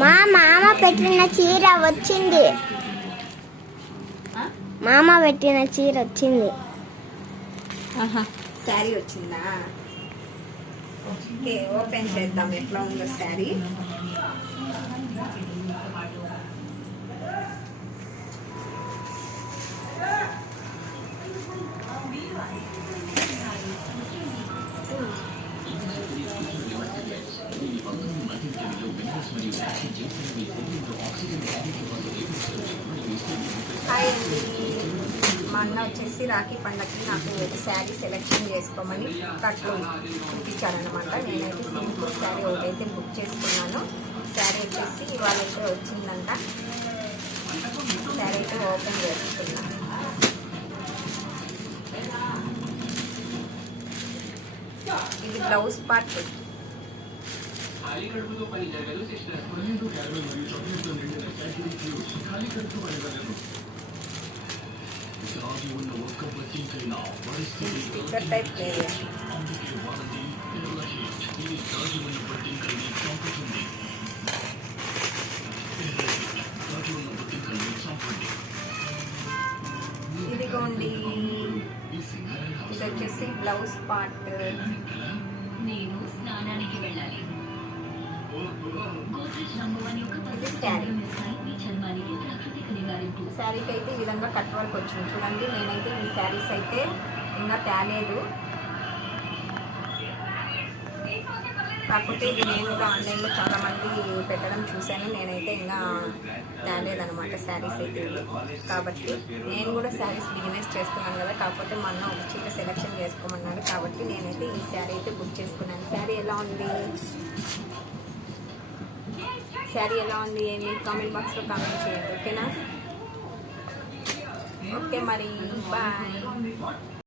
మా మామ పెట్టిన చీర వచ్చింది. మామ పెట్టిన చీర వచ్చింది. శారీ వచ్చిందా? ఓకే ఓపెన్ చేద్దాం. ఎట్లా ఉందో శారీ? ఆక్సిజన్ మరియు ఆక్సిజన్ జంక్షన్ మీ శరీరంలో ఆక్సిజన్ హాయ్ అండి. మా అన్న వచ్చేసి రాఖీ పండగకి నాకు శారీ సెలెక్షన్ చేసుకోమని కట్లు చూపించారనమాట నేనైతే సింపుల్ శారీ ఒకటైతే బుక్ చేసుకున్నాను. శారీ వచ్చేసి ఇవాళ అయితే వచ్చిందంట. శారీ అయితే ఓపెన్ చేసుకున్నాను ఇది బ్లౌజ్ పార్ట్. స్పీకర్ టైప్ లేదు ఇదిగోండి. ఇది వచ్చేసి బ్లౌజ్ పార్ట్ నేను స్నానానికి వెళ్ళాలి. గోద్రెజ్ నంబర్ వన్ యొక్క ఇది శారీ పరిస్థితి మీ చర్మానికి ప్రాకృతిక శారీకి అయితే ఈ విధంగా కట్ వర్క్ వచ్చింది. చూడండి నేనైతే ఈ శారీస్ అయితే ఇంకా తేలేదు. కాకపోతే ఇది నేను కూడా ఆన్లైన్లో చాలా మంది పెట్టడం చూశాను. నేనైతే ఇంకా తేలేదనమాట శారీస్ అయితే. కాబట్టి నేను కూడా శారీస్ బిజినెస్ చేస్తున్నాను కదా. కాకపోతే మా అన్న ఒక చీర సెలెక్షన్ చేసుకోమన్నాడు. కాబట్టి నేనైతే ఈ శారీ అయితే బుక్ చేసుకున్నాను. శారీ ఎలా ఉంది? శారీ ఎలా ఉంది? ఏంటి కామెంట్ బాక్స్లో కామెంట్ చేయండి ఓకేనా? ఓకే మరి బాయ్